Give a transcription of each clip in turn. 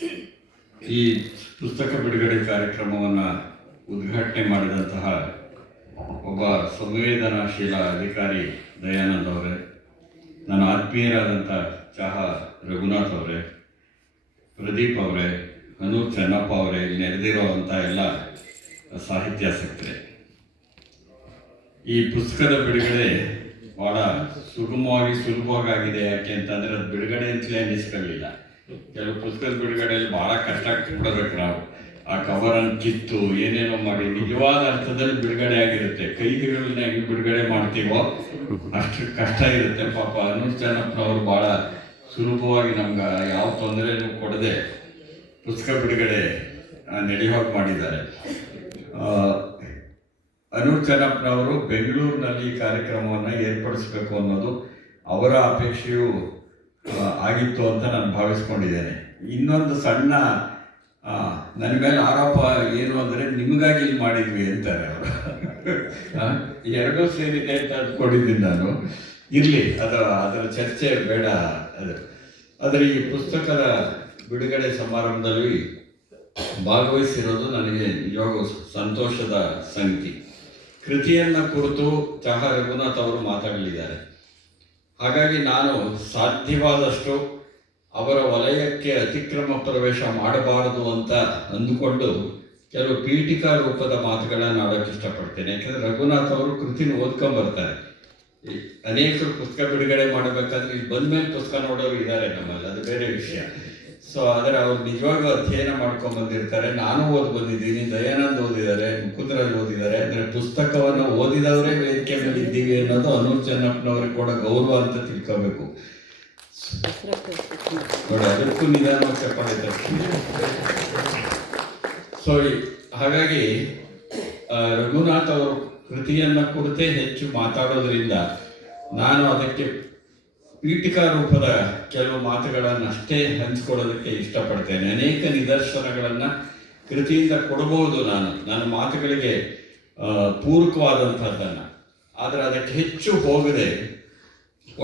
ಈ ಪುಸ್ತಕ ಬಿಡುಗಡೆ ಕಾರ್ಯಕ್ರಮವನ್ನು ಉದ್ಘಾಟನೆ ಮಾಡಿದಂತಹ ಒಬ್ಬ ಸಂವೇದನಾಶೀಲ ಅಧಿಕಾರಿ ದಯಾನಂದ್ ಅವರೇ, ನನ್ನ ಆತ್ಮೀಯರಾದಂಥ ಚಹಾ ರಘುನಾಥ್ ಅವರೇ, ಪ್ರದೀಪ್ ಅವರೇ, ಅನೂಪ್ ಚೆನ್ನಪ್ಪ ಅವರೇ, ನೆರೆದಿರುವಂಥ ಎಲ್ಲ ಸಾಹಿತ್ಯಾಸಕ್ತರೇ, ಈ ಪುಸ್ತಕದ ಬಿಡುಗಡೆ ಭಾಳ ಸುಲಭವಾಗಿದೆ. ಯಾಕೆ ಅಂತಂದರೆ ಅದು ಬಿಡುಗಡೆ ಅಂತಲೇ ಅನ್ನಿಸ್ಕೊಳ್ಳಿಲ್ಲ. ಕೆಲವು ಪುಸ್ತಕದ ಬಿಡುಗಡೆಯಲ್ಲಿ ಭಾಳ ಕಷ್ಟ ಕೊಡಬೇಕು ನಾವು. ಆ ಕವರನ್ನು ಕಿತ್ತು ಏನೇನೋ ಮಾಡಿ ನಿಜವಾದ ಅರ್ಥದಲ್ಲಿ ಬಿಡುಗಡೆ ಆಗಿರುತ್ತೆ. ಕೈದಿಗಳನ್ನ ಹೆಂಗೆ ಬಿಡುಗಡೆ ಮಾಡ್ತೀವೋ ಅಷ್ಟು ಕಷ್ಟ ಇರುತ್ತೆ. ಪಾಪ ಅನೂಪ್ ಚೆನ್ನಪ್ಪನವರು ಭಾಳ ಸುಲಭವಾಗಿ ನಮ್ಗೆ ಯಾವ ತೊಂದರೆನೂ ಕೊಡದೆ ಪುಸ್ತಕ ಬಿಡುಗಡೆ ನಡೆಯುವಾಗ ಮಾಡಿದ್ದಾರೆ. ಅನೂಪ್ ಚೆನ್ನಪ್ಪನವರು ಬೆಂಗಳೂರಿನಲ್ಲಿ ಈ ಕಾರ್ಯಕ್ರಮವನ್ನು ಏರ್ಪಡಿಸಬೇಕು ಅನ್ನೋದು ಅವರ ಅಪೇಕ್ಷೆಯೂ ಆಗಿತ್ತು ಅಂತ ನಾನು ಭಾವಿಸ್ಕೊಂಡಿದ್ದೇನೆ. ಇನ್ನೊಂದು ಸಣ್ಣ ನನ್ನ ಮೇಲೆ ಆರೋಪ ಏನು ಅಂದರೆ, ನಿಮಗಾಗಿ ಇಲ್ಲಿ ಮಾಡಿದ್ವಿ ಅಂತಾರೆ ಅವರು. ಎರಡೂ ಸೇರಿದೆ ಅಂತ ಅಂದ್ಕೊಂಡಿದ್ದೀನಿ ನಾನು. ಇರಲಿ, ಅದರ ಚರ್ಚೆ ಬೇಡ. ಆದರೆ ಈ ಪುಸ್ತಕದ ಬಿಡುಗಡೆ ಸಮಾರಂಭದಲ್ಲಿ ಭಾಗವಹಿಸಿರೋದು ನನಗೆ ನಿಜವಾಗೂ ಸಂತೋಷದ ಸಂಗತಿ. ಕೃತಿಯನ್ನು ಕುರಿತು ಚಹಾ ರಘುನಾಥ್ ಅವರು ಮಾತಾಡಲಿದ್ದಾರೆ. ಹಾಗಾಗಿ ನಾನು ಸಾಧ್ಯವಾದಷ್ಟು ಅವರ ವಲಯಕ್ಕೆ ಅತಿಕ್ರಮ ಪ್ರವೇಶ ಮಾಡಬಾರದು ಅಂತ ಅಂದುಕೊಂಡು ಕೆಲವು ಪೀಠಿಕಾ ರೂಪದ ಮಾತುಗಳನ್ನು ಆಡೋಕ್ಕೆ ಇಷ್ಟಪಡ್ತೇನೆ. ಯಾಕೆಂದರೆ ರಘುನಾಥ್ ಅವರು ಕೃತಿನ ಓದ್ಕೊಂಡ್ಬರ್ತಾರೆ. ಅನೇಕರು ಪುಸ್ತಕ ಬಿಡುಗಡೆ ಮಾಡಬೇಕಾದ್ರೆ ಇಲ್ಲಿ ಬಂದ ಮೇಲೆ ಪುಸ್ತಕ ನೋಡೋರು ಇದ್ದಾರೆ ನಮ್ಮಲ್ಲಿ, ಅದು ಬೇರೆ ವಿಷಯ. ಸೊ ಆದರೆ ಅವ್ರು ನಿಜವಾಗೂ ಅಧ್ಯಯನ ಮಾಡ್ಕೊಂಡು ಬಂದಿರ್ತಾರೆ. ನಾನು ಓದಿ ಬಂದಿದ್ದೀನಿ, ದಯಾನಂದ್ ಓದಿದ್ದಾರೆ, ಮುಕುಂದರಾಜ್ ಓದಿದ್ದಾರೆ. ಅಂದರೆ ಪುಸ್ತಕವನ್ನು ಓದಿದವರೇ ವೇದಿಕೆ ಮೇಲೆ ಇದ್ದೀವಿ ಅನ್ನೋದು ಅನೂಪ್ ಚೆನ್ನಪ್ಪನವ್ರಿಗೆ ಕೂಡ ಗೌರವ ಅಂತ ತಿಳ್ಕೋಬೇಕು. ನೋಡಿ, ಅದಕ್ಕೂ ನಿಧಾನವಾಗಿ ಚಪ್ಪಾಳೆ. ಸೊ ಹಾಗಾಗಿ ರಘುನಾಥ್ ಅವರು ಕೃತಿಯನ್ನು ಕುರಿತೇ ಹೆಚ್ಚು ಮಾತಾಡೋದ್ರಿಂದ ನಾನು ಅದಕ್ಕೆ ಪೀಠಿಕಾ ರೂಪದ ಕೆಲವು ಮಾತುಗಳನ್ನು ಅಷ್ಟೇ ಹಂಚಿಕೊಳ್ಳೋದಕ್ಕೆ ಇಷ್ಟಪಡ್ತೇನೆ. ಅನೇಕ ನಿದರ್ಶನಗಳನ್ನು ಕೃತಿಯಿಂದ ಕೊಡಬಹುದು ನನ್ನ ಮಾತುಗಳಿಗೆ ಪೂರಕವಾದಂಥದ್ದನ್ನು. ಆದರೆ ಅದಕ್ಕೆ ಹೆಚ್ಚು ಹೋಗದೆ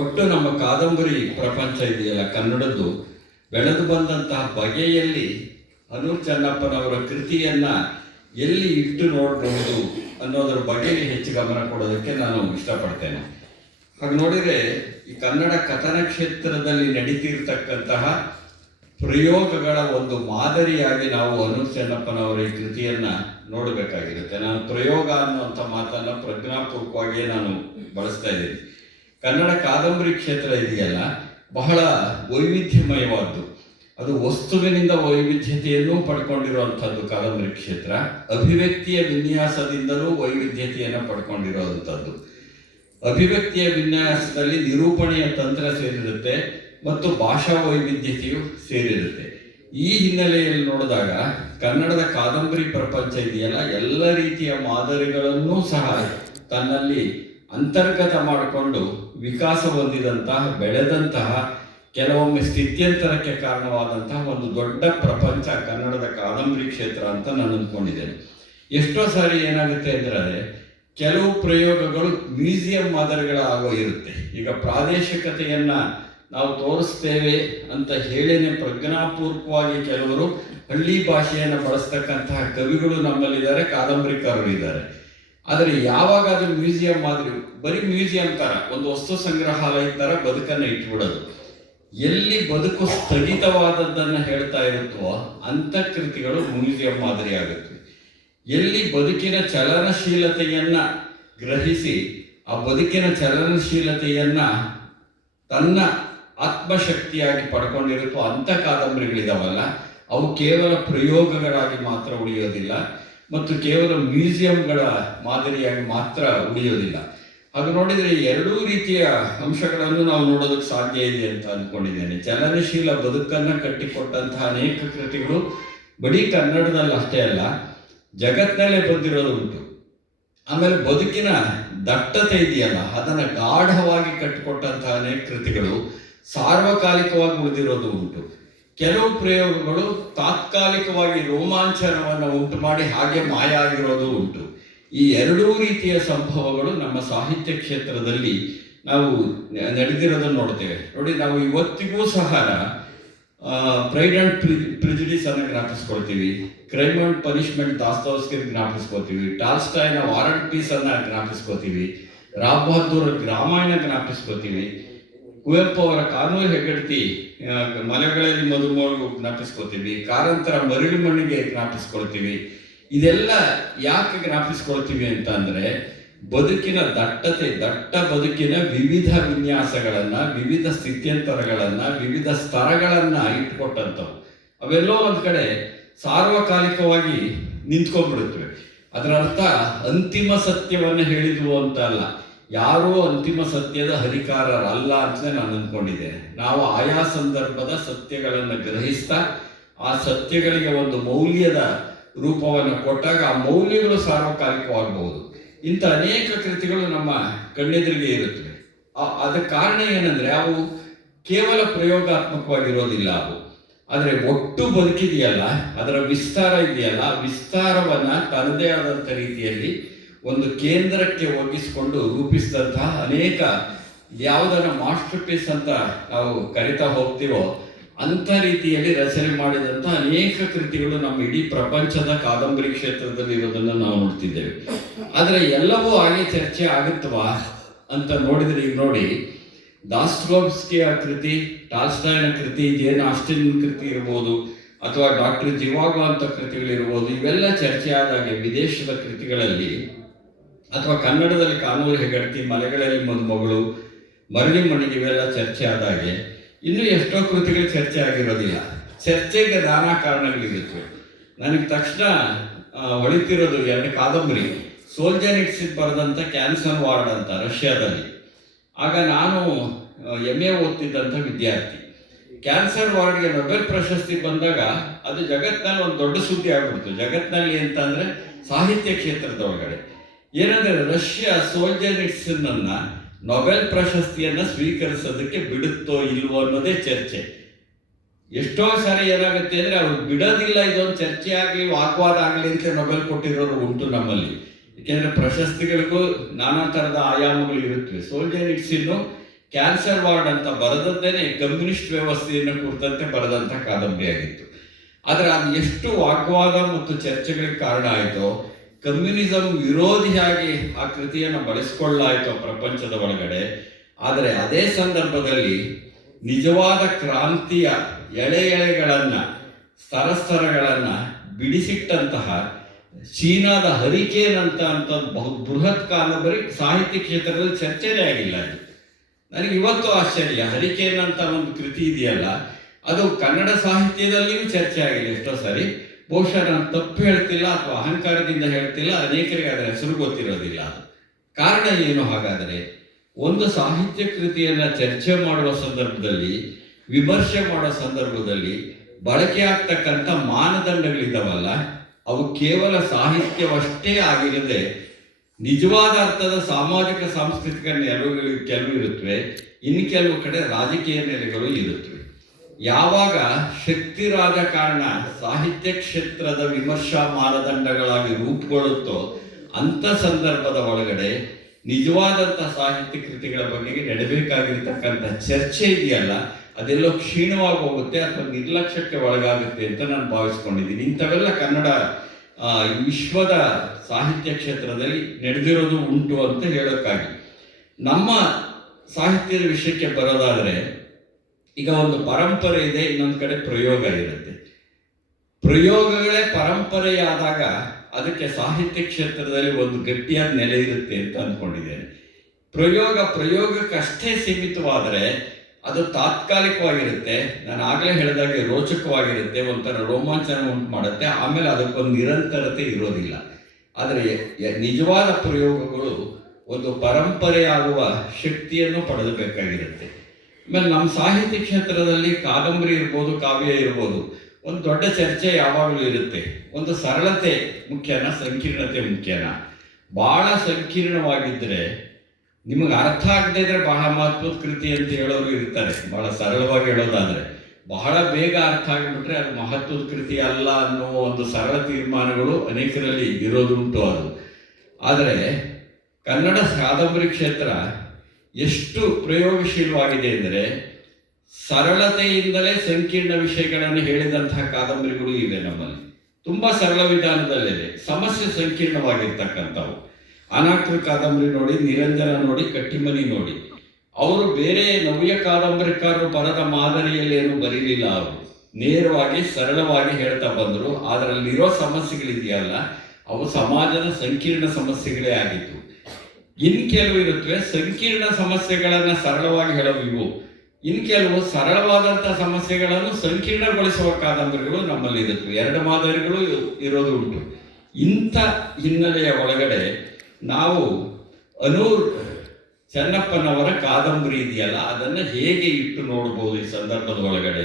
ಒಟ್ಟು ನಮ್ಮ ಕಾದಂಬರಿ ಪ್ರಪಂಚ ಇದೆಯಲ್ಲ ಕನ್ನಡದ್ದು, ಬೆಳೆದು ಬಂದಂತಹ ಬಗೆಯಲ್ಲಿ ಅನೂಪ್ ಚೆನ್ನಪ್ಪನವರ ಕೃತಿಯನ್ನು ಎಲ್ಲಿ ಇಟ್ಟು ನೋಡಬಹುದು ಅನ್ನೋದರ ಬಗೆಗೆ ಹೆಚ್ಚು ಗಮನ ಕೊಡೋದಕ್ಕೆ ನಾನು ಇಷ್ಟಪಡ್ತೇನೆ. ಹಾಗೆ ನೋಡಿದರೆ ಈ ಕನ್ನಡ ಕಥನ ಕ್ಷೇತ್ರದಲ್ಲಿ ನಡೀತಿರ್ತಕ್ಕಂತಹ ಪ್ರಯೋಗಗಳ ಒಂದು ಮಾದರಿಯಾಗಿ ನಾವು ಅನೂಪ್ ಚೆನ್ನಪ್ಪನವರ ಈ ಕೃತಿಯನ್ನು ನೋಡಬೇಕಾಗಿರುತ್ತೆ. ನಾನು ಪ್ರಯೋಗ ಅನ್ನುವಂಥ ಮಾತನ್ನು ಪ್ರಜ್ಞಾಪೂರ್ವಕವಾಗಿಯೇ ನಾನು ಬಳಸ್ತಾ ಇದ್ದೀನಿ. ಕನ್ನಡ ಕಾದಂಬರಿ ಕ್ಷೇತ್ರ ಇದೆಯಲ್ಲ, ಬಹಳ ವೈವಿಧ್ಯಮಯವಾದ್ದು. ಅದು ವಸ್ತುವಿನಿಂದ ವೈವಿಧ್ಯತೆಯನ್ನೂ ಪಡ್ಕೊಂಡಿರುವಂಥದ್ದು ಕಾದಂಬರಿ ಕ್ಷೇತ್ರ. ಅಭಿವ್ಯಕ್ತಿಯ ವಿನ್ಯಾಸದಿಂದಲೂ ವೈವಿಧ್ಯತೆಯನ್ನು ಪಡ್ಕೊಂಡಿರುವಂಥದ್ದು. ಅಭಿವ್ಯಕ್ತಿಯ ವಿನ್ಯಾಸದಲ್ಲಿ ನಿರೂಪಣೆಯ ತಂತ್ರ ಸೇರಿರುತ್ತೆ ಮತ್ತು ಭಾಷಾ ವೈವಿಧ್ಯತೆಯು ಸೇರಿರುತ್ತೆ. ಈ ಹಿನ್ನೆಲೆಯಲ್ಲಿ ನೋಡಿದಾಗ ಕನ್ನಡದ ಕಾದಂಬರಿ ಪ್ರಪಂಚ ಇದೆಯಲ್ಲ, ಎಲ್ಲ ರೀತಿಯ ಮಾದರಿಗಳನ್ನೂ ಸಹ ತನ್ನಲ್ಲಿ ಅಂತರ್ಗತ ಮಾಡಿಕೊಂಡು ವಿಕಾಸ ಹೊಂದಿದಂತಹ, ಬೆಳೆದಂತಹ, ಕೆಲವೊಮ್ಮೆ ಸ್ಥಿತ್ಯಂತರಕ್ಕೆ ಕಾರಣವಾದಂತಹ ಒಂದು ದೊಡ್ಡ ಪ್ರಪಂಚ ಕನ್ನಡದ ಕಾದಂಬರಿ ಕ್ಷೇತ್ರ ಅಂತ ನಾನು ಅಂದ್ಕೊಂಡಿದ್ದೇನೆ. ಎಷ್ಟೋ ಸಾರಿ ಏನಾಗುತ್ತೆ ಅಂದರೆ, ಕೆಲವು ಪ್ರಯೋಗಗಳು ಮ್ಯೂಸಿಯಂ ಮಾದರಿಗಳ ಆಗೋ ಇರುತ್ತೆ. ಈಗ ಪ್ರಾದೇಶಿಕತೆಯನ್ನು ನಾವು ತೋರಿಸ್ತೇವೆ ಅಂತ ಹೇಳೇನೆ ಪ್ರಜ್ಞಾಪೂರ್ವಕವಾಗಿ ಕೆಲವರು ಹಳ್ಳಿ ಭಾಷೆಯನ್ನು ಬಳಸ್ತಕ್ಕಂತಹ ಕವಿಗಳು ನಮ್ಮಲ್ಲಿದ್ದಾರೆ, ಕಾದಂಬರಿಕಾರರು ಇದ್ದಾರೆ. ಆದರೆ ಯಾವಾಗ ಅದು ಮ್ಯೂಸಿಯಂ ಮಾದರಿ, ಬರೀ ಮ್ಯೂಸಿಯಂ ಥರ, ಒಂದು ವಸ್ತು ಸಂಗ್ರಹಾಲಯ ಥರ ಬದುಕನ್ನು ಇಟ್ಬಿಡೋದು, ಎಲ್ಲಿ ಬದುಕು ಸ್ಥಗಿತವಾದದ್ದನ್ನು ಹೇಳ್ತಾ ಇರುತ್ತೋ ಅಂಥ ಕೃತಿಗಳು ಮ್ಯೂಸಿಯಂ ಮಾದರಿ ಆಗುತ್ತೆ. ಎಲ್ಲಿ ಬದುಕಿನ ಚಲನಶೀಲತೆಯನ್ನು ಗ್ರಹಿಸಿ ಆ ಬದುಕಿನ ಚಲನಶೀಲತೆಯನ್ನು ತನ್ನ ಆತ್ಮಶಕ್ತಿಯಾಗಿ ಪಡ್ಕೊಂಡಿರುತ್ತೋ ಅಂಥ ಕಾದಂಬರಿಗಳಿದಾವಲ್ಲ, ಅವು ಕೇವಲ ಪ್ರಯೋಗಗಳಾಗಿ ಮಾತ್ರ ಉಳಿಯೋದಿಲ್ಲ ಮತ್ತು ಕೇವಲ ಮ್ಯೂಸಿಯಂಗಳ ಮಾದರಿಯಾಗಿ ಮಾತ್ರ ಉಳಿಯೋದಿಲ್ಲ. ಹಾಗೆ ನೋಡಿದರೆ ಎರಡೂ ರೀತಿಯ ಅಂಶಗಳನ್ನು ನಾವು ನೋಡೋದಕ್ಕೆ ಸಾಧ್ಯ ಇದೆ ಅಂತ ಅಂದ್ಕೊಂಡಿದ್ದೇನೆ. ಚಲನಶೀಲ ಬದುಕನ್ನು ಕಟ್ಟಿಕೊಟ್ಟಂತಹ ಅನೇಕ ಕೃತಿಗಳು ಬರೀ ಕನ್ನಡದಲ್ಲಿ ಅಷ್ಟೇ ಅಲ್ಲ, ಜಗತ್ತಿನಲ್ಲೇ ಬಂದಿರೋದು ಉಂಟು. ಆಮೇಲೆ ಬದುಕಿನ ದಟ್ಟತೆ ಇದೆಯಲ್ಲ, ಅದನ್ನು ಗಾಢವಾಗಿ ಕಟ್ಟಿಕೊಟ್ಟಂತಹ ಅನೇಕ ಕೃತಿಗಳು ಸಾರ್ವಕಾಲಿಕವಾಗಿ ಉಳಿದಿರೋದು ಉಂಟು. ಕೆಲವು ಪ್ರಯೋಗಗಳು ತಾತ್ಕಾಲಿಕವಾಗಿ ರೋಮಾಂಚನವನ್ನು ಉಂಟು ಮಾಡಿ ಹಾಗೆ ಮಾಯ ಆಗಿರೋದು ಉಂಟು. ಈ ಎರಡೂ ರೀತಿಯ ಸಂಭವಗಳು ನಮ್ಮ ಸಾಹಿತ್ಯ ಕ್ಷೇತ್ರದಲ್ಲಿ ನಾವು ನಡೆದಿರೋದನ್ನು ನೋಡ್ತೇವೆ. ನೋಡಿ, ನಾವು ಇವತ್ತಿಗೂ ಸಹ ಪ್ರೈಡ್ ಅಂಡ್ ಪ್ರಿಜುಡಿಸ್ ಅನ್ನು ಜ್ಞಾಪಿಸ್ಕೊಳ್ತೀವಿ, ಕ್ರೈಮ್ ಅಂಡ್ ಪನಿಷ್ಮೆಂಟ್ ದಾಸ್ತೋವ್ಸ್ಕಿ ಜ್ಞಾಪಿಸ್ಕೋತೀವಿ, ಟಾಲ್ಸ್ಟಾಯ್ನ ವಾರ್ ಅಂಡ್ ಪೀಸ್ ಅನ್ನ ಜ್ಞಾಪಿಸ್ಕೋತೀವಿ, ರಾವ್ ಬಹದ್ದೂರ್ ರಾಮಾಯಣ ಜ್ಞಾಪಿಸ್ಕೋತೀವಿ, ಕುವೆಂಪು ಅವರ ಕಾನೂರು ಹೆಗ್ಗಡತಿ ಮಲೆಗಳಲ್ಲಿ ಮಧುಮಗಳು ಜ್ಞಾಪಿಸ್ಕೋತೀವಿ, ಕಾರಂತರ ಮರಳಿ ಮಣ್ಣಿಗೆ ಜ್ಞಾಪಿಸ್ಕೊಳ್ತೀವಿ. ಇದೆಲ್ಲ ಯಾಕೆ ಜ್ಞಾಪಿಸ್ಕೊಳ್ತೀವಿ ಅಂತ ಅಂದ್ರೆ ಬದುಕಿನ ದಟ್ಟ ಬದುಕಿನ ವಿವಿಧ ವಿನ್ಯಾಸಗಳನ್ನ, ವಿವಿಧ ಸ್ಥಿತ್ಯಂತರಗಳನ್ನ, ವಿವಿಧ ಸ್ತರಗಳನ್ನ ಇಟ್ಕೊಟ್ಟಂಥವು. ಅವೆಲ್ಲೋ ಒಂದ್ ಕಡೆ ಸಾರ್ವಕಾಲಿಕವಾಗಿ ನಿಂತ್ಕೊಂಡ್ಬಿಡುತ್ತವೆ. ಅದರ ಅರ್ಥ ಅಂತಿಮ ಸತ್ಯವನ್ನು ಹೇಳಿದ್ವು ಅಂತ ಅಲ್ಲ, ಯಾರೂ ಅಂತಿಮ ಸತ್ಯದ ಹರಿಕಾರರಲ್ಲ ಅಂತ ನಾನು ಅಂದ್ಕೊಂಡಿದ್ದೇನೆ. ನಾವು ಆಯಾ ಸಂದರ್ಭದ ಸತ್ಯಗಳನ್ನು ಗ್ರಹಿಸ್ತಾ ಆ ಸತ್ಯಗಳಿಗೆ ಒಂದು ಮೌಲ್ಯದ ರೂಪವನ್ನು ಕೊಟ್ಟಾಗ ಆ ಮೌಲ್ಯಗಳು ಸಾರ್ವಕಾಲಿಕವಾಗಬಹುದು. ಇಂಥ ಅನೇಕ ಕೃತಿಗಳು ನಮ್ಮ ಕಣ್ಣೆದುರಿಗೆ ಇರುತ್ತವೆ. ಅದಕ್ಕೆ ಕಾರಣ ಏನಂದ್ರೆ ಅವು ಕೇವಲ ಪ್ರಯೋಗಾತ್ಮಕವಾಗಿರೋದಿಲ್ಲ. ಆದರೆ ಒಟ್ಟು ಬದುಕಿದೆಯಲ್ಲ, ಅದರ ವಿಸ್ತಾರ ಇದೆಯಲ್ಲ, ವಿಸ್ತಾರವನ್ನ ತನ್ನದೇ ಆದಂಥ ರೀತಿಯಲ್ಲಿ ಒಂದು ಕೇಂದ್ರಕ್ಕೆ ಒಗ್ಗಿಸಿಕೊಂಡು ರೂಪಿಸಿದಂತಹ ಅನೇಕ ಯಾವುದನ್ನ ಮಾಸ್ಟರ್ ಪೀಸ್ ಅಂತ ನಾವು ಕರಿತಾ ಹೋಗ್ತೀವೋ ಅಂಥ ರೀತಿಯಲ್ಲಿ ರಚನೆ ಮಾಡಿದಂಥ ಅನೇಕ ಕೃತಿಗಳು ನಮ್ಮ ಇಡೀ ಪ್ರಪಂಚದ ಕಾದಂಬರಿ ಕ್ಷೇತ್ರದಲ್ಲಿ ಇರೋದನ್ನು ನಾವು ನೋಡ್ತಿದ್ದೇವೆ. ಆದರೆ ಎಲ್ಲವೂ ಹಾಗೆ ಚರ್ಚೆ ಆಗುತ್ತವಾ ಅಂತ ನೋಡಿದ್ರೆ, ಈಗ ನೋಡಿ, ದಾಸ್ತೋವ್ಸ್ಕಿಯ ಕೃತಿ, ಟಾಲ್ಸ್ಟಾಯ್ನ ಕೃತಿ, ಜೇನ್ ಆಸ್ಟಿನ್ ಕೃತಿ ಇರ್ಬೋದು, ಅಥವಾ ಡಾಕ್ಟರ್ ಜಿವಾಗೋ ಅಂತ ಕೃತಿಗಳಿರ್ಬೋದು, ಇವೆಲ್ಲ ಚರ್ಚೆ ಆದಾಗೆ ವಿದೇಶದ ಕೃತಿಗಳಲ್ಲಿ, ಅಥವಾ ಕನ್ನಡದಲ್ಲಿ ಕಾನೂರು ಹೆಗ್ಗಡತಿ, ಮಲೆಗಳಲ್ಲಿ ಮದುಮಗಳು, ಮರಳಿ ಮಣ್ಣಿಗೆ ಇವೆಲ್ಲ ಚರ್ಚೆ ಆದಾಗೆ ಇನ್ನೂ ಎಷ್ಟೋ ಕೃತಿಗಳು ಚರ್ಚೆ ಆಗಿರೋದಿಲ್ಲ. ಚರ್ಚೆಗೆ ನಾನಾ ಕಾರಣಗಳಿರುತ್ತವೆ. ನನಗೆ ತಕ್ಷಣ ಹೊಳಿತಿರೋದು 2 ಕಾದಂಬರಿ. ಸೋಲ್ಜನಿಟ್ಸಿನ್ ಬರೆದಂಥ ಕ್ಯಾನ್ಸರ್ ವಾರ್ಡ್ ಅಂತ, ರಷ್ಯಾದಲ್ಲಿ. ಆಗ ನಾನು MA ಓದ್ತಿದ್ದಂಥ ವಿದ್ಯಾರ್ಥಿ. ಕ್ಯಾನ್ಸರ್ ವಾರ್ಡ್ಗೆ ನೊಬೆಲ್ ಪ್ರಶಸ್ತಿ ಬಂದಾಗ ಅದು ಜಗತ್ತಿನಲ್ಲಿ ಒಂದು ದೊಡ್ಡ ಸುದ್ದಿ ಆಗ್ಬಿಡ್ತು. ಜಗತ್ತಿನಲ್ಲಿ ಅಂತಂದ್ರೆ ಸಾಹಿತ್ಯ ಕ್ಷೇತ್ರದ ಒಳಗಡೆ ಏನಂದ್ರೆ, ರಷ್ಯಾ ಸೋಲ್ಜನಿಟ್ಸಿನ್ ಅನ್ನ ನೊಬೆಲ್ ಪ್ರಶಸ್ತಿಯನ್ನ ಸ್ವೀಕರಿಸೋದಕ್ಕೆ ಬಿಡುತ್ತೋ ಇಲ್ವೋ ಅನ್ನೋದೇ ಚರ್ಚೆ. ಎಷ್ಟೋ ಸಾರಿ ಏನಾಗುತ್ತೆ ಅಂದ್ರೆ ಅವ್ರು ಬಿಡೋದಿಲ್ಲ, ಇದೊಂದು ಚರ್ಚೆ ಆಗಲಿ, ವಾಗ್ವಾದ ಆಗಲಿ ಅಂತ ನೊಬೆಲ್ ಕೊಟ್ಟಿರೋರು ಉಂಟು ನಮ್ಮಲ್ಲಿ. ಯಾಕೆಂದ್ರೆ ಪ್ರಶಸ್ತಿಗಳಿಗೂ ನಾನಾ ತರದ ಆಯಾಮಗಳು ಇರುತ್ತವೆ. ಸೋಲ್ಜನಿಟ್ಸಿನ್ ಕ್ಯಾನ್ಸರ್ ವಾರ್ಡ್ ಅಂತ ಬರೆದದ್ದೇನೆ ಕಮ್ಯುನಿಸ್ಟ್ ವ್ಯವಸ್ಥೆಯನ್ನು ಕುರಿತಂತೆ ಬರೆದಂಥ ಕಾದಂಬರಿ ಆಗಿತ್ತು. ಆದರೆ ಅದು ಎಷ್ಟು ವಾಗ್ವಾದ ಮತ್ತು ಚರ್ಚೆಗಳಿಗೆ ಕಾರಣ ಆಯಿತೋ, ಕಮ್ಯುನಿಸಂ ವಿರೋಧಿಯಾಗಿ ಆ ಕೃತಿಯನ್ನು ಬಳಸಿಕೊಳ್ಳಾಯಿತು ಪ್ರಪಂಚದ ಒಳಗಡೆ. ಆದರೆ ಅದೇ ಸಂದರ್ಭದಲ್ಲಿ ನಿಜವಾದ ಕ್ರಾಂತಿಯ ಎಳೆಗಳನ್ನ, ಸ್ತರಗಳನ್ನ ಬಿಡಿಸಿಟ್ಟಂತಹ ಚೀನಾದ ಹರಿಕೇನ್ ಅಂತ ಬಹು ಬೃಹತ್ ಕಾದಂಬರಿ ಸಾಹಿತ್ಯ ಕ್ಷೇತ್ರದಲ್ಲಿ ಚರ್ಚೆನೇ ಆಗಿಲ್ಲ. ನನಗೆ ಇವತ್ತು ಆಶ್ಚರ್ಯ, ಹರಿಕೇನ್ ಅಂತ ಒಂದು ಕೃತಿ ಇದೆಯಲ್ಲ, ಅದು ಕನ್ನಡ ಸಾಹಿತ್ಯದಲ್ಲಿಯೂ ಚರ್ಚೆ ಆಗಿಲ್ಲ ಎಷ್ಟೋ ಸಾರಿ. ಬಹುಶಃ ನಾನು ತಪ್ಪು ಹೇಳ್ತಿಲ್ಲ ಅಥವಾ ಅಹಂಕಾರದಿಂದ ಹೇಳ್ತಿಲ್ಲ, ಅನೇಕರಿಗೆ ಅದರ ಹೆಸರು ಗೊತ್ತಿರೋದಿಲ್ಲ. ಕಾರಣ ಏನು ಹಾಗಾದರೆ? ಒಂದು ಸಾಹಿತ್ಯ ಕೃತಿಯನ್ನ ಚರ್ಚೆ ಮಾಡುವ ಸಂದರ್ಭದಲ್ಲಿ, ವಿಮರ್ಶೆ ಮಾಡೋ ಸಂದರ್ಭದಲ್ಲಿ ಬಳಕೆ ಆಗ್ತಕ್ಕಂಥ ಮಾನದಂಡಗಳಿದ್ದಾವಲ್ಲ, ಅವು ಕೇವಲ ಸಾಹಿತ್ಯವಷ್ಟೇ ಆಗಿರದೆ ನಿಜವಾದ ಅರ್ಥದ ಸಾಮಾಜಿಕ ಸಾಂಸ್ಕೃತಿಕ ನೆಲೆಗಳು ಕೆಲವು ಇರುತ್ತವೆ, ಇನ್ನು ಕೆಲವು ಕಡೆ ರಾಜಕೀಯ ನೆಲೆಗಳು ಇರುತ್ತವೆ. ಯಾವಾಗ ಶಕ್ತಿ ರಾಜಕಾರಣ ಸಾಹಿತ್ಯ ಕ್ಷೇತ್ರದ ವಿಮರ್ಶಾ ಮಾನದಂಡಗಳಾಗಿ ರೂಪುಗೊಳ್ಳುತ್ತೋ ಅಂಥ ಸಂದರ್ಭದ ಒಳಗಡೆ ನಿಜವಾದಂಥ ಸಾಹಿತ್ಯ ಕೃತಿಗಳ ಬಗ್ಗೆ ನಡೆಬೇಕಾಗಿರ್ತಕ್ಕಂಥ ಚರ್ಚೆ ಇದೆಯಲ್ಲ, ಅದೆಲ್ಲೋ ಕ್ಷೀಣವಾಗಿ ಹೋಗುತ್ತೆ ಅಥವಾ ನಿರ್ಲಕ್ಷ್ಯಕ್ಕೆ ಒಳಗಾಗುತ್ತೆ ಅಂತ ನಾನು ಭಾವಿಸ್ಕೊಂಡಿದ್ದೀನಿ. ಇಂಥವೆಲ್ಲ ಕನ್ನಡ ವಿಶ್ವದ ಸಾಹಿತ್ಯ ಕ್ಷೇತ್ರದಲ್ಲಿ ನಡೆದಿರೋದು ಉಂಟು ಅಂತ ಹೇಳೋಕ್ಕಾಗಿ. ನಮ್ಮ ಸಾಹಿತ್ಯದ ವಿಷಯಕ್ಕೆ ಬರೋದಾದರೆ, ಈಗ ಒಂದು ಪರಂಪರೆ ಇದೆ, ಇನ್ನೊಂದು ಕಡೆ ಪ್ರಯೋಗ ಇರುತ್ತೆ. ಪ್ರಯೋಗಗಳೇ ಪರಂಪರೆಯಾದಾಗ ಅದಕ್ಕೆ ಸಾಹಿತ್ಯ ಕ್ಷೇತ್ರದಲ್ಲಿ ಒಂದು ಗಟ್ಟಿಯಾದ ನೆಲೆ ಇರುತ್ತೆ ಅಂತ ಅಂದ್ಕೊಂಡಿದ್ದೇನೆ. ಪ್ರಯೋಗಕ್ಕಷ್ಟೇ ಸೀಮಿತವಾದರೆ ಅದು ತಾತ್ಕಾಲಿಕವಾಗಿರುತ್ತೆ. ನಾನು ಆಗಲೇ ಹೇಳಿದಾಗೆ ರೋಚಕವಾಗಿರುತ್ತೆ, ಒಂಥರ ರೋಮಾಂಚನ ಉಂಟು ಮಾಡುತ್ತೆ, ಆಮೇಲೆ ಅದಕ್ಕೊಂದು ನಿರಂತರತೆ ಇರೋದಿಲ್ಲ. ಆದರೆ ನಿಜವಾದ ಪ್ರಯೋಗಗಳು ಒಂದು ಪರಂಪರೆಯಾಗುವ ಶಕ್ತಿಯನ್ನು ಪಡೆದಬೇಕಾಗಿರುತ್ತೆ. ಆಮೇಲೆ ನಮ್ಮ ಸಾಹಿತ್ಯ ಕ್ಷೇತ್ರದಲ್ಲಿ ಕಾದಂಬರಿ ಇರ್ಬೋದು, ಕಾವ್ಯ ಇರ್ಬೋದು, ಒಂದು ದೊಡ್ಡ ಚರ್ಚೆ ಯಾವಾಗಲೂ ಇರುತ್ತೆ. ಒಂದು ಸರಳತೆ ಮುಖ್ಯನಾ, ಸಂಕೀರ್ಣತೆ ಮುಖ್ಯನಾ? ಬಹಳ ಸಂಕೀರ್ಣವಾಗಿದ್ದರೆ, ನಿಮಗೆ ಅರ್ಥ ಆಗದೆ ಇದ್ರೆ ಬಹಳ ಮಹತ್ವದ ಕೃತಿ ಅಂತ ಹೇಳೋರು ಇರ್ತಾರೆ. ಬಹಳ ಸರಳವಾಗಿ ಹೇಳೋದಾದ್ರೆ, ಬಹಳ ಬೇಗ ಅರ್ಥ ಆಗಿಬಿಟ್ರೆ ಅದು ಮಹತ್ವದ ಕೃತಿ ಅಲ್ಲ ಅನ್ನೋ ಒಂದು ಸರಳ ತೀರ್ಮಾನಗಳು ಅನೇಕರಲ್ಲಿ ಇರೋದುಂಟು. ಅದು ಆದರೆ ಕನ್ನಡ ಕಾದಂಬರಿ ಕ್ಷೇತ್ರ ಎಷ್ಟು ಪ್ರಯೋಗಶೀಲವಾಗಿದೆ ಅಂದರೆ, ಸರಳತೆಯಿಂದಲೇ ಸಂಕೀರ್ಣ ವಿಷಯಗಳನ್ನು ಹೇಳಿದಂತಹ ಕಾದಂಬರಿಗಳು ಇವೆ ನಮ್ಮಲ್ಲಿ. ತುಂಬಾ ಸರಳ ವಿಧಾನದಲ್ಲಿದೆ, ಸಮಸ್ಯೆ ಸಂಕೀರ್ಣವಾಗಿರ್ತಕ್ಕಂಥವು. ಅನಾಕೃ ಕಾದಂಬರಿ ನೋಡಿ, ನಿರಂಜನ ನೋಡಿ, ಕಟ್ಟಿಮನಿ ನೋಡಿ. ಅವರು ಬೇರೆ ನವ್ಯ ಕಾದಂಬರಿಕಾರರು ಬರದ ಮಾದರಿಯಲ್ಲಿ ಏನು ಬರೀಲಿಲ್ಲ. ಅವರು ನೇರವಾಗಿ ಸರಳವಾಗಿ ಹೇಳ್ತಾ ಬಂದರು. ಅದರಲ್ಲಿರೋ ಸಮಸ್ಯೆಗಳಿದೆಯಲ್ಲ, ಅವು ಸಮಾಜದ ಸಂಕೀರ್ಣ ಸಮಸ್ಯೆಗಳೇ ಆಗಿತ್ತು. ಇನ್ ಕೆಲವು ಇರುತ್ತವೆ ಸಂಕೀರ್ಣ ಸಮಸ್ಯೆಗಳನ್ನ ಸರಳವಾಗಿ ಹೇಳವು ಇವು. ಇನ್ ಕೆಲವು ಸರಳವಾದಂತಹ ಸಮಸ್ಯೆಗಳನ್ನು ಸಂಕೀರ್ಣಗೊಳಿಸುವ ಕಾದಂಬರಿಗಳು ನಮ್ಮಲ್ಲಿ ಇರುತ್ತವೆ. ಎರಡು ಮಾದರಿಗಳು ಇರೋದು ಉಂಟು. ಇಂಥ ಹಿನ್ನೆಲೆಯ ಒಳಗಡೆ ನಾವು ಅನೂರ್ ಚೆನ್ನಪ್ಪನವರ ಕಾದಂಬರಿ ಇದೆಯಲ್ಲ, ಅದನ್ನು ಹೇಗೆ ಇಟ್ಟು ನೋಡ್ಬೋದು ಈ ಸಂದರ್ಭದ ಒಳಗಡೆ.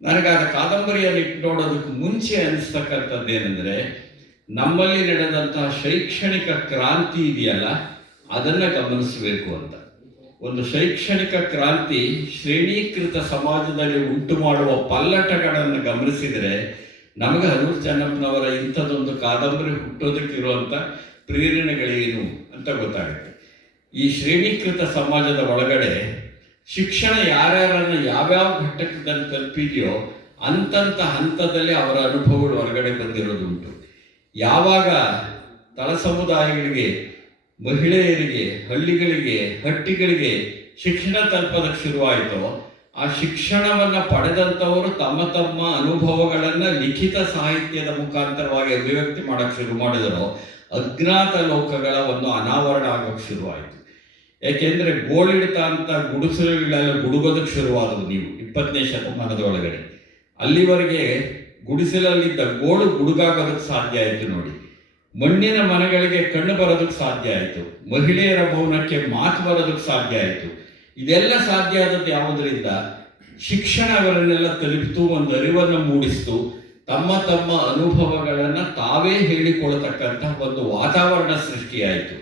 ನನಗಾದ ಕಾದಂಬರಿಯನ್ನು ಇಟ್ಟು ನೋಡೋದಕ್ಕೆ ಮುಂಚೆ ಅನಿಸ್ತಕ್ಕಂಥದ್ದೇನೆಂದರೆ, ನಮ್ಮಲ್ಲಿ ನಡೆದಂತಹ ಶೈಕ್ಷಣಿಕ ಕ್ರಾಂತಿ ಇದೆಯಲ್ಲ, ಅದನ್ನು ಗಮನಿಸಬೇಕು ಅಂತ. ಒಂದು ಶೈಕ್ಷಣಿಕ ಕ್ರಾಂತಿ ಶ್ರೇಣೀಕೃತ ಸಮಾಜದಲ್ಲಿ ಉಂಟು ಮಾಡುವ ಪಲ್ಲಟಗಳನ್ನು ಗಮನಿಸಿದರೆ ನಮಗೆ ಅನೂರ್ ಚೆನ್ನಪ್ಪನವರ ಇಂಥದ್ದೊಂದು ಕಾದಂಬರಿ ಹುಟ್ಟೋದಕ್ಕಿರುವಂಥ ಪ್ರೇರಣೆಗಳೇನು ಅಂತ ಗೊತ್ತಾಗುತ್ತೆ. ಈ ಶ್ರೇಣೀಕೃತ ಸಮಾಜದ ಒಳಗಡೆ ಶಿಕ್ಷಣ ಯಾರ್ಯಾರನ್ನು ಯಾವ್ಯಾವ ಘಟ್ಟದಲ್ಲಿ ತಲುಪಿದೆಯೋ ಅಂತಂತ ಹಂತದಲ್ಲಿ ಅವರ ಅನುಭವಗಳು ಹೊರಗಡೆ ಬಂದಿರೋದುಂಟು. ಯಾವಾಗ ತಳ ಸಮುದಾಯಗಳಿಗೆ, ಮಹಿಳೆಯರಿಗೆ, ಹಳ್ಳಿಗಳಿಗೆ, ಹಟ್ಟಿಗಳಿಗೆ ಶಿಕ್ಷಣ ತಲುಪೋದಕ್ಕೆ ಶುರುವಾಯಿತೋ, ಆ ಶಿಕ್ಷಣವನ್ನು ಪಡೆದಂಥವರು ತಮ್ಮ ತಮ್ಮ ಅನುಭವಗಳನ್ನು ಲಿಖಿತ ಸಾಹಿತ್ಯದ ಮುಖಾಂತರವಾಗಿ ಅಭಿವ್ಯಕ್ತಿ ಮಾಡೋಕ್ಕೆ ಶುರು ಮಾಡಿದರೋ ಅಜ್ಞಾತ ಲೋಕಗಳ ಒಂದು ಅನಾವರಣ ಆಗೋಕ್ಕೆ ಶುರುವಾಯಿತು. ಯಾಕೆಂದರೆ ಗೋಳಿಡ್ತ ಅಂತ ಗುಡಿಸಲುಗಳೆಲ್ಲ ಗುಡುಗೋದಕ್ಕೆ ಶುರುವಾದವು ನೀವು 20ನೇ ಶತಮಾನದ ಒಳಗಡೆ. ಅಲ್ಲಿವರೆಗೆ ಗುಡಿಸಲಲ್ಲಿದ್ದ ಗೋಳು ಗುಡುಗಾಗೋದಕ್ಕೆ ಸಾಧ್ಯ ಆಯಿತು ನೋಡಿ. ಮಣ್ಣಿನ ಮನೆಗಳಿಗೆ ಕಣ್ಣು ಬರೋದಕ್ಕೆ ಸಾಧ್ಯ ಆಯಿತು. ಮಹಿಳೆಯರ ಮೌನಕ್ಕೆ ಮಾತು ಬರೋದಕ್ಕೆ ಸಾಧ್ಯ ಆಯಿತು. ಇದೆಲ್ಲ ಸಾಧ್ಯ ಆದದ್ದು ಯಾವುದರಿಂದ? ಶಿಕ್ಷಣ ಅವರನ್ನೆಲ್ಲ ತಲುಪಿತು, ಒಂದು ಅರಿವನ್ನು ಮೂಡಿಸ್ತು, ತಮ್ಮ ತಮ್ಮ ಅನುಭವಗಳನ್ನು ತಾವೇ ಹೇಳಿಕೊಳ್ತಕ್ಕಂಥ ಒಂದು ವಾತಾವರಣ ಸೃಷ್ಟಿಯಾಯಿತು.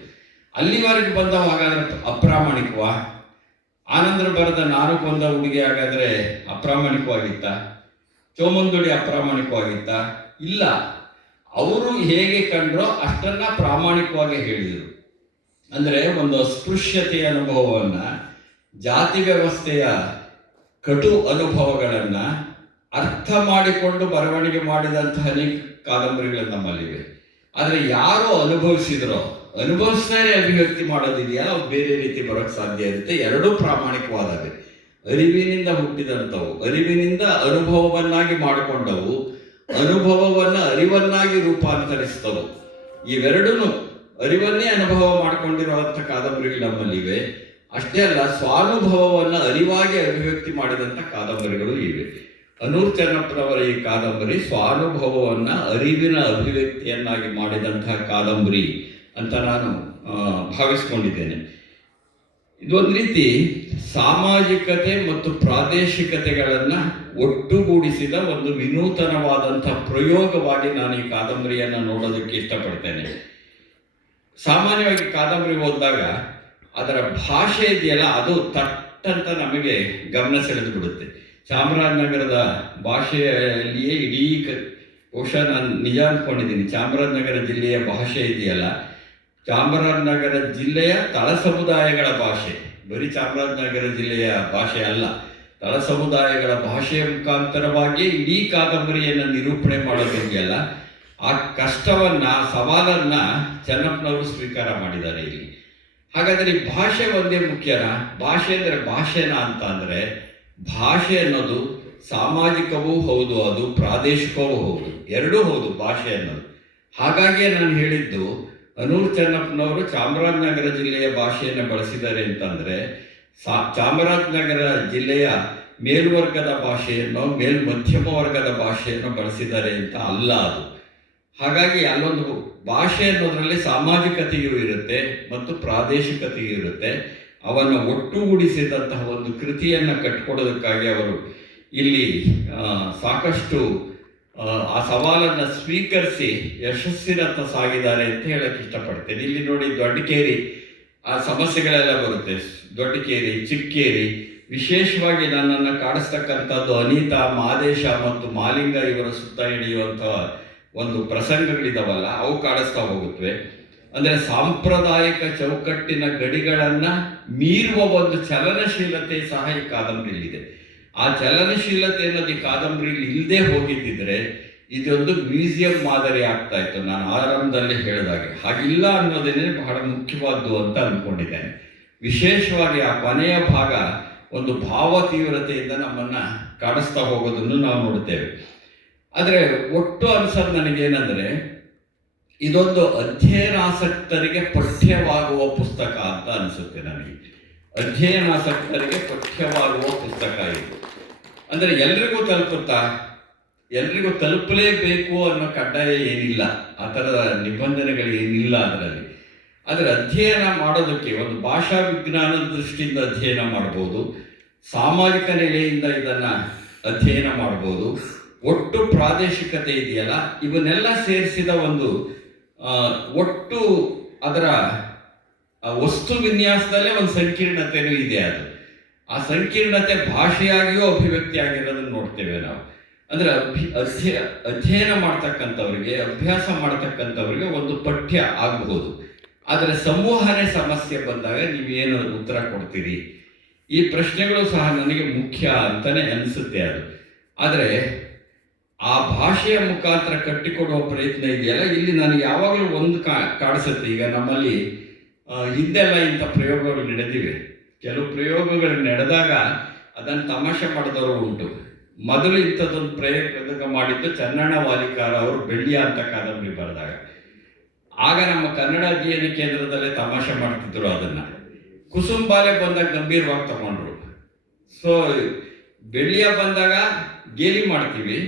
ಅಲ್ಲಿವರೆಗೆ ಬಂದವ ಹಾಗಾದ್ರೆ ಅಪ್ರಾಮಾಣಿಕವಾ? ಆನಂದರು ಬರೆದ ನಾನು ಕೊಂದ ಹುಡುಗಿ ಹಾಗಾದರೆ ಅಪ್ರಾಮಾಣಿಕವಾಗಿತ್ತ? ಚೋಮಂದುಡಿ ಅಪ್ರಾಮಾಣಿಕವಾಗಿತ್ತ? ಇಲ್ಲ. ಅವರು ಹೇಗೆ ಕಂಡ್ರೋ ಅಷ್ಟನ್ನ ಪ್ರಾಮಾಣಿಕವಾಗಿ ಹೇಳಿದರು. ಅಂದರೆ ಒಂದು ಅಸ್ಪೃಶ್ಯತೆಯ ಅನುಭವವನ್ನು, ಜಾತಿ ವ್ಯವಸ್ಥೆಯ ಕಟು ಅನುಭವಗಳನ್ನು ಅರ್ಥ ಮಾಡಿಕೊಂಡು ಬರವಣಿಗೆ ಮಾಡಿದಂತಹ ಅನೇಕ ಕಾದಂಬರಿಗಳು ನಮ್ಮಲ್ಲಿವೆ. ಆದರೆ ಯಾರು ಅನುಭವಿಸ್ತಾರೆ ಅಭಿವ್ಯಕ್ತಿ ಮಾಡೋದಿದೆಯಲ್ಲ, ಅವು ಬೇರೆ ರೀತಿ ಬರೋಕ್ಕೆ ಸಾಧ್ಯ ಇರುತ್ತೆ. ಎರಡೂ ಪ್ರಾಮಾಣಿಕವಾದವೆ. ಅರಿವಿನಿಂದ ಹುಟ್ಟಿದಂಥವು, ಅರಿವಿನಿಂದ ಅನುಭವವನ್ನಾಗಿ ಮಾಡಿಕೊಂಡವು, ಅನುಭವವನ್ನು ಅರಿವನ್ನಾಗಿ ರೂಪಾಂತರಿಸ್ತವು. ಇವೆರಡೂ ಅರಿವನ್ನೇ ಅನುಭವ ಮಾಡಿಕೊಂಡಿರುವಂಥ ಕಾದಂಬರಿಗಳು ನಮ್ಮಲ್ಲಿವೆ. ಅಷ್ಟೇ ಅಲ್ಲ, ಸ್ವಾನುಭವವನ್ನು ಅರಿವಾಗಿ ಅಭಿವ್ಯಕ್ತಿ ಮಾಡಿದಂಥ ಕಾದಂಬರಿಗಳು ಇವೆ. ಅನೂರ್ ಚೆನ್ನಪ್ಪನವರ ಈ ಕಾದಂಬರಿ ಸ್ವಾನುಭವವನ್ನು ಅರಿವಿನ ಅಭಿವ್ಯಕ್ತಿಯನ್ನಾಗಿ ಮಾಡಿದಂತಹ ಕಾದಂಬರಿ ಅಂತ ನಾನು ಭಾವಿಸ್ಕೊಂಡಿದ್ದೇನೆ. ಇದೊಂದು ರೀತಿ ಸಾಮಾಜಿಕತೆ ಮತ್ತು ಪ್ರಾದೇಶಿಕತೆಗಳನ್ನು ಒಟ್ಟುಗೂಡಿಸಿದ ಒಂದು ವಿನೂತನವಾದಂಥ ಪ್ರಯೋಗವಾಗಿ ನಾನು ಈ ಕಾದಂಬರಿಯನ್ನು ನೋಡೋದಕ್ಕೆ ಇಷ್ಟಪಡ್ತೇನೆ. ಸಾಮಾನ್ಯವಾಗಿ ಕಾದಂಬರಿ ಓದಿದಾಗ ಅದರ ಭಾಷೆ ಇದೆಯಲ್ಲ, ಅದು ತಟ್ಟಂತ ನಮಗೆ ಗಮನ ಸೆಳೆದು ಬಿಡುತ್ತೆ. ಚಾಮರಾಜನಗರದ ಭಾಷೆಯಲ್ಲಿಯೇ ಇಡೀ ಬಹುಶಃ ನಾನು ನಿಜ ಅಂದ್ಕೊಂಡಿದ್ದೀನಿ, ಚಾಮರಾಜನಗರ ಜಿಲ್ಲೆಯ ಭಾಷೆ ಇದೆಯಲ್ಲ, ಚಾಮರಾಜನಗರ ಜಿಲ್ಲೆಯ ತಳ ಸಮುದಾಯಗಳ ಭಾಷೆ, ಬರೀ ಚಾಮರಾಜನಗರ ಜಿಲ್ಲೆಯ ಭಾಷೆ ಅಲ್ಲ, ತಳ ಸಮುದಾಯಗಳ ಭಾಷೆಯ ಮುಖಾಂತರವಾಗಿ ಇಡೀ ಕಾದಂಬರಿಯನ್ನು ನಿರೂಪಣೆ ಮಾಡೋದಿದೆಯಲ್ಲ, ಆ ಕಷ್ಟವನ್ನು, ಆ ಸವಾಲನ್ನು ಚೆನ್ನಪ್ಪನವರು ಸ್ವೀಕಾರ ಮಾಡಿದ್ದಾರೆ ಇಲ್ಲಿ. ಹಾಗಾದರೆ ಈ ಭಾಷೆ ಒಂದೇ ಮುಖ್ಯನಾ? ಭಾಷೆ ಅಂದರೆ ಭಾಷೆನಾ ಅಂತ ಅಂದರೆ, ಭಾಷೆ ಅನ್ನೋದು ಸಾಮಾಜಿಕವೂ ಹೌದು, ಅದು ಪ್ರಾದೇಶಿಕವೂ ಹೌದು, ಎರಡೂ ಹೌದು ಭಾಷೆ ಅನ್ನೋದು. ಹಾಗಾಗಿಯೇ ನಾನು ಹೇಳಿದ್ದು, ಅನೂರ್ ಚೆನ್ನಪ್ಪನವರು ಚಾಮರಾಜನಗರ ಜಿಲ್ಲೆಯ ಭಾಷೆಯನ್ನು ಬಳಸಿದ್ದಾರೆ ಅಂತಂದರೆ, ಚಾಮರಾಜನಗರ ಜಿಲ್ಲೆಯ ಮೇಲ್ವರ್ಗದ ಭಾಷೆಯನ್ನು, ಮಧ್ಯಮ ವರ್ಗದ ಭಾಷೆಯನ್ನು ಬಳಸಿದ್ದಾರೆ ಅಂತ ಅಲ್ಲ ಅದು. ಹಾಗಾಗಿ ಅಲ್ಲೊಂದು ಭಾಷೆ ಅನ್ನೋದರಲ್ಲಿ ಸಾಮಾಜಿಕತೆಯೂ ಇರುತ್ತೆ ಮತ್ತು ಪ್ರಾದೇಶಿಕತೆಯೂ ಇರುತ್ತೆ. ಅವನ್ನು ಒಟ್ಟುಗೂಡಿಸಿದಂತಹ ಒಂದು ಕೃತಿಯನ್ನು ಕಟ್ಟಿಕೊಡೋದಕ್ಕಾಗಿ ಅವರು ಇಲ್ಲಿ ಸಾಕಷ್ಟು ಆ ಸವಾಲನ್ನು ಸ್ವೀಕರಿಸಿ ಯಶಸ್ಸಿನತ್ತ ಸಾಗಿದ್ದಾರೆ ಅಂತ ಹೇಳಕ್ಕೆ ಇಷ್ಟಪಡ್ತೇನೆ. ಇಲ್ಲಿ ನೋಡಿ, ದೊಡ್ಡಕೇರಿ ಆ ಸಮಸ್ಯೆಗಳೆಲ್ಲ ಬರುತ್ತೆ. ದೊಡ್ಡಕೇರಿ, ಚಿಕ್ಕೇರಿ, ವಿಶೇಷವಾಗಿ ನನ್ನನ್ನು ಕಾಡಿಸ್ತಕ್ಕಂಥದ್ದು ಅನಿತಾ, ಮಾದೇಶ ಮತ್ತು ಮಾಲಿಂಗ ಇವರ ಸುತ್ತ ಹಿಡಿಯುವಂಥ ಒಂದು ಪ್ರಸಂಗಗಳಿದಾವಲ್ಲ, ಅವು ಕಾಡಿಸ್ತಾ ಹೋಗುತ್ತವೆ. ಅಂದರೆ ಸಾಂಪ್ರದಾಯಿಕ ಚೌಕಟ್ಟಿನ ಗಡಿಗಳನ್ನು ಮೀರುವ ಒಂದು ಚಲನಶೀಲತೆ ಸಹ ಈ ಕಾದಂಬರಿಯಲ್ಲಿದೆ. ಆ ಚಲನಶೀಲತೆ ಅನ್ನೋದು ಈ ಕಾದಂಬರಿಯಲ್ಲಿ ಇಲ್ಲದೆ ಹೋಗಿದ್ದಿದ್ರೆ ಇದೊಂದು ಮ್ಯೂಸಿಯಂ ಮಾದರಿ ಆಗ್ತಾ ಇತ್ತು. ನಾನು ಆರಂಭದಲ್ಲಿ ಹೇಳಿದಾಗೆ ಹಾಗಿಲ್ಲ ಅನ್ನೋದೇನೆ ಬಹಳ ಮುಖ್ಯವಾದ್ದು ಅಂತ ಅಂದ್ಕೊಂಡಿದ್ದೇನೆ. ವಿಶೇಷವಾಗಿ ಆ ಕೊನೆಯ ಭಾಗ ಒಂದು ಭಾವ ತೀವ್ರತೆಯಿಂದ ನಮ್ಮನ್ನ ಕಾಡಿಸ್ತಾ ಹೋಗೋದನ್ನು ನಾವು ನೋಡ್ತೇವೆ. ಆದರೆ ಒಟ್ಟು ಅನ್ಸೋದು ನನಗೇನೆಂದರೆ ಇದೊಂದು ಅಧ್ಯಯನಾಸಕ್ತರಿಗೆ ಪಠ್ಯವಾಗುವ ಪುಸ್ತಕ ಅಂತ ಅನಿಸುತ್ತೆ ನನಗೆ. ಅಧ್ಯಯನಾಸಕ್ತರಿಗೆ ಪಠ್ಯವಾಗುವ ಪುಸ್ತಕ ಇದು. ಅಂದರೆ ಎಲ್ರಿಗೂ ತಲುಪುತ್ತಾ? ಎಲ್ರಿಗೂ ತಲುಪಲೇಬೇಕು ಅನ್ನೋ ಕಡ್ಡಾಯ ಏನಿಲ್ಲ, ಆ ಥರದ ನಿಬಂಧನೆಗಳು ಏನಿಲ್ಲ ಅದರಲ್ಲಿ. ಆದರೆ ಅಧ್ಯಯನ ಮಾಡೋದಕ್ಕೆ ಒಂದು ಭಾಷಾ ವಿಜ್ಞಾನದ ದೃಷ್ಟಿಯಿಂದ ಅಧ್ಯಯನ ಮಾಡ್ಬೋದು, ಸಾಮಾಜಿಕ ನೆಲೆಯಿಂದ ಇದನ್ನು ಅಧ್ಯಯನ ಮಾಡ್ಬೋದು, ಒಟ್ಟು ಪ್ರಾದೇಶಿಕತೆ ಇದೆಯಲ್ಲ ಇವನ್ನೆಲ್ಲ ಸೇರಿಸಿದ ಒಂದು ಒಟ್ಟು ಅದರ ವಸ್ತು ವಿನ್ಯಾಸದಲ್ಲೇ ಒಂದು ಸಂಕೀರ್ಣತೆಯೂ ಇದೆ. ಅದು ಆ ಸಂಕೀರ್ಣತೆ ಭಾಷೆಯಾಗಿಯೂ ಅಭಿವ್ಯಕ್ತಿ ಆಗಿರೋದನ್ನು ನೋಡ್ತೇವೆ ನಾವು. ಅಂದರೆ ಅಧ್ಯಯನ ಮಾಡ್ತಕ್ಕಂಥವ್ರಿಗೆ, ಅಭ್ಯಾಸ ಮಾಡ್ತಕ್ಕಂಥವ್ರಿಗೆ ಒಂದು ಪಠ್ಯ ಆಗಬಹುದು. ಆದರೆ ಸಂವಹನೆ ಸಮಸ್ಯೆ ಬಂದಾಗ ನೀವೇನು ಉತ್ತರ ಕೊಡ್ತೀರಿ? ಈ ಪ್ರಶ್ನೆಗಳು ಸಹ ನನಗೆ ಮುಖ್ಯ ಅಂತಲೇ ಅನಿಸುತ್ತೆ ಅದು. ಆದರೆ ಆ ಭಾಷೆಯ ಮುಖಾಂತರ ಕಟ್ಟಿಕೊಡುವ ಪ್ರಯತ್ನ ಇದೆಯಲ್ಲ, ಇಲ್ಲಿ ನನಗೆ ಯಾವಾಗಲೂ ಒಂದು ಕಾಣಿಸುತ್ತೆ. ಈಗ ನಮ್ಮಲ್ಲಿ ಹಿಂದೆಲ್ಲ ಇಂಥ ಪ್ರಯೋಗಗಳು ನಡೆದಿವೆ. ಕೆಲವು ಪ್ರಯೋಗಗಳು ನಡೆದಾಗ ಅದನ್ನು ತಮಾಷೆ ಮಾಡಿದವರು ಉಂಟು. ಮೊದಲು ಇಂಥದ್ದೊಂದು ಪ್ರಯೋಗ ಮಾಡಿದ್ದು ಚನ್ನಣ್ಣ ವಾಲಿಕಾರ ಅವರು ಬೆಳ್ಳಿಯ ಅಂತ ಕಾದಂಬರಿ ಬರೆದಾಗ. ಆಗ ನಮ್ಮ ಕನ್ನಡ ಅಧ್ಯಯನ ಕೇಂದ್ರದಲ್ಲೇ ತಮಾಷೆ ಮಾಡ್ತಿದ್ರು ಅದನ್ನು. ಕುಸುಂಬಾಲೆ ಬಂದಾಗ ಗಂಭೀರವಾಗಿ ತಗೊಂಡ್ರು. ಸೊ ಬೆಳ್ಳಿಯ ಬಂದಾಗ ಗೇಲಿ ಮಾಡ್ತೀವಿ,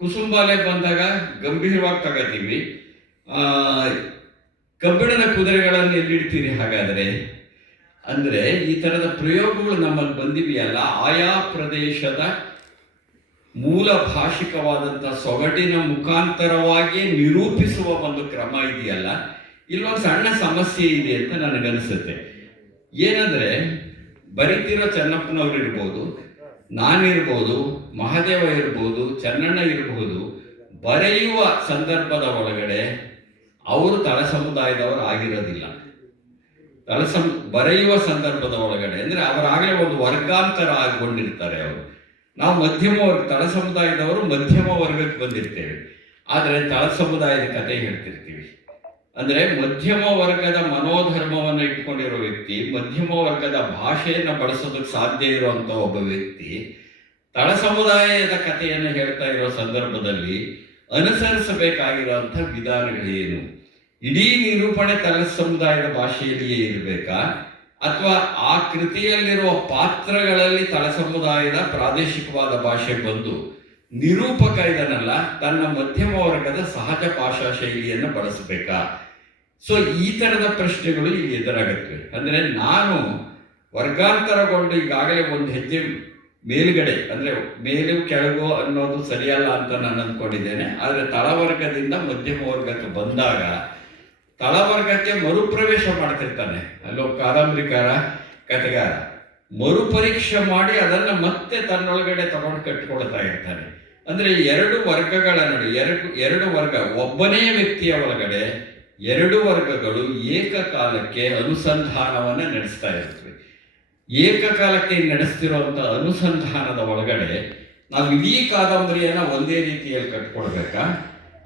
ಕುಸುಂಬಾಲೆ ಬಂದಾಗ ಗಂಭೀರವಾಗಿ ತಗೋತೀವಿ. ಕಬ್ಬಿಣದ ಕುದುರೆಗಳನ್ನು ಎಲ್ಲಿಡ್ತೀರಿ ಹಾಗಾದರೆ? ಅಂದರೆ ಈ ಥರದ ಪ್ರಯೋಗಗಳು ನಮ್ಮಲ್ಲಿ ಬಂದಿವೆಯಲ್ಲ, ಆಯಾ ಪ್ರದೇಶದ ಮೂಲ ಭಾಷಿಕವಾದಂಥ ಸೊಗಟಿನ ಮುಖಾಂತರವಾಗಿಯೇ ನಿರೂಪಿಸುವ ಒಂದು ಕ್ರಮ ಇದೆಯಲ್ಲ, ಇಲ್ಲೊಂದು ಸಣ್ಣ ಸಮಸ್ಯೆ ಇದೆ ಅಂತ ನನಗನ್ನಿಸುತ್ತೆ. ಏನಂದರೆ ಬರೀತಿರೋ ಚೆನ್ನಪ್ಪನವ್ರು ಇರ್ಬೋದು, ನಾನಿರ್ಬೋದು, ಮಹಾದೇವ ಇರ್ಬೋದು, ಚನ್ನಣ್ಣ ಇರ್ಬೋದು, ಬರೆಯುವ ಸಂದರ್ಭದ ಒಳಗಡೆ ಅವರು ತಳ ಸಮುದಾಯದವರು ಆಗಿರೋದಿಲ್ಲ. ಬರೆಯುವ ಸಂದರ್ಭದ ಒಳಗಡೆ ಅಂದರೆ ಅವರಾಗಲೇ ಒಂದು ವರ್ಗಾಂತರ ಆಗಿಕೊಂಡಿರ್ತಾರೆ ಅವರು. ನಾವು ಮಧ್ಯಮ ವರ್ಗ, ತಳ ಸಮುದಾಯದವರು ಮಧ್ಯಮ ವರ್ಗಕ್ಕೆ ಬಂದಿರ್ತೇವೆ, ಆದರೆ ತಳ ಸಮುದಾಯದ ಕತೆ ಹೇಳ್ತಿರ್ತೀವಿ. ಅಂದರೆ ಮಧ್ಯಮ ವರ್ಗದ ಮನೋಧರ್ಮವನ್ನು ಇಟ್ಕೊಂಡಿರೋ ವ್ಯಕ್ತಿ, ಮಧ್ಯಮ ವರ್ಗದ ಭಾಷೆಯನ್ನು ಬಳಸೋದಕ್ಕೆ ಸಾಧ್ಯ ಇರುವಂಥ ಒಬ್ಬ ವ್ಯಕ್ತಿ ತಳ ಸಮುದಾಯದ ಕಥೆಯನ್ನು ಹೇಳ್ತಾ ಇರೋ ಸಂದರ್ಭದಲ್ಲಿ ಅನುಸರಿಸಬೇಕಾಗಿರುವಂಥ ವಿಧಾನಗಳೇನು? ಇಡೀ ನಿರೂಪಣೆ ತಳ ಸಮುದಾಯದ ಭಾಷೆಯಲ್ಲಿಯೇ ಇರಬೇಕಾ, ಅಥವಾ ಆ ಕೃತಿಯಲ್ಲಿರುವ ಪಾತ್ರಗಳಲ್ಲಿ ತಳ ಸಮುದಾಯದ ಪ್ರಾದೇಶಿಕವಾದ ಭಾಷೆ ಬಂದು ನಿರೂಪಕ ಇದನ್ನಲ್ಲ ತನ್ನ ಮಧ್ಯಮ ವರ್ಗದ ಸಹಜ ಭಾಷಾ ಶೈಲಿಯನ್ನು ಬಳಸಬೇಕಾ? ಸೊ ಈ ಥರದ ಪ್ರಶ್ನೆಗಳು ಇಲ್ಲಿ ಎದುರಾಗುತ್ತವೆ. ಅಂದರೆ ನಾನು ವರ್ಗಾಂತರಗೊಂಡು ಈಗಾಗಲೇ ಒಂದು ಹೆಜ್ಜೆ ಮೇಲುಗಡೆ, ಅಂದರೆ ಮೇಲು ಕೆಳಗು ಅನ್ನೋದು ಸರಿಯಲ್ಲ ಅಂತ ನಾನು ಅಂದ್ಕೊಂಡಿದ್ದೇನೆ. ಆದರೆ ತಳವರ್ಗದಿಂದ ಮಧ್ಯಮ ವರ್ಗಕ್ಕೆ ಬಂದಾಗ ತಳವರ್ಗಕ್ಕೆ ಮರುಪ್ರವೇಶ ಮಾಡ್ತಿರ್ತಾನೆ ಅಲ್ಲೋ ಕಾದಂಬರಿಕಾರ, ಕಥೆಗಾರ. ಮರುಪರೀಕ್ಷೆ ಮಾಡಿ ಅದನ್ನು ಮತ್ತೆ ತನ್ನೊಳಗಡೆ ತಗೊಂಡು ಕಟ್ಟಿಕೊಳ್ತಾ ಇರ್ತಾನೆ. ಅಂದರೆ ಎರಡು ವರ್ಗಗಳ ನಡುವೆ ಎರಡು ವರ್ಗ, ಒಬ್ಬನೇ ವ್ಯಕ್ತಿಯ ಒಳಗಡೆ ಎರಡು ವರ್ಗಗಳು ಏಕಕಾಲಕ್ಕೆ ಅನುಸಂಧಾನವನ್ನು ನಡೆಸ್ತಾ ಇರ್ತವೆ. ಏಕಕಾಲಕ್ಕೆ ನಡೆಸ್ತಿರುವಂಥ ಅನುಸಂಧಾನದ ಒಳಗಡೆ ನಾವು ಇಡೀ ಕಾದಂಬರಿಯನ್ನು ಒಂದೇ ರೀತಿಯಲ್ಲಿ ಕಟ್ಕೊಡ್ಬೇಕಾ,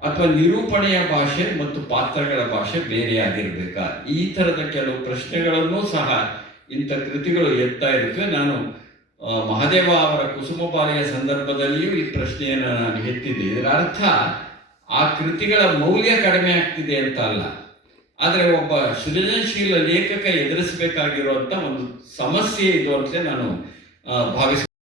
ಅಥವಾ ನಿರೂಪಣೆಯ ಭಾಷೆ ಮತ್ತು ಪಾತ್ರಗಳ ಭಾಷೆ ಬೇರೆಯಾಗಿರ್ಬೇಕಾ? ಈ ಥರದ ಕೆಲವು ಪ್ರಶ್ನೆಗಳನ್ನೂ ಸಹ ಇಂಥ ಕೃತಿಗಳು ಎತ್ತಾ ಇರ್ತವೆ. ನಾನು ಮಹಾದೇವ ಅವರ ಕುಸುಮಪಾಲೆಯ ಸಂದರ್ಭದಲ್ಲಿಯೂ ಈ ಪ್ರಶ್ನೆಯನ್ನು ನಾನು ಎತ್ತಿದ್ದೆ. ಇದರ ಅರ್ಥ ಆ ಕೃತಿಗಳ ಮೌಲ್ಯ ಕಡಿಮೆ ಆಗ್ತಿದೆ ಅಂತ ಅಲ್ಲ, ಆದರೆ ಒಬ್ಬ ಸೃಜನಶೀಲ ಲೇಖಕ ಎದುರಿಸಬೇಕಾಗಿರುವಂಥ ಒಂದು ಸಮಸ್ಯೆ ಇದು ಅಂತಲೇ ನಾನು ಭಾವಿಸ್ತೀನಿ.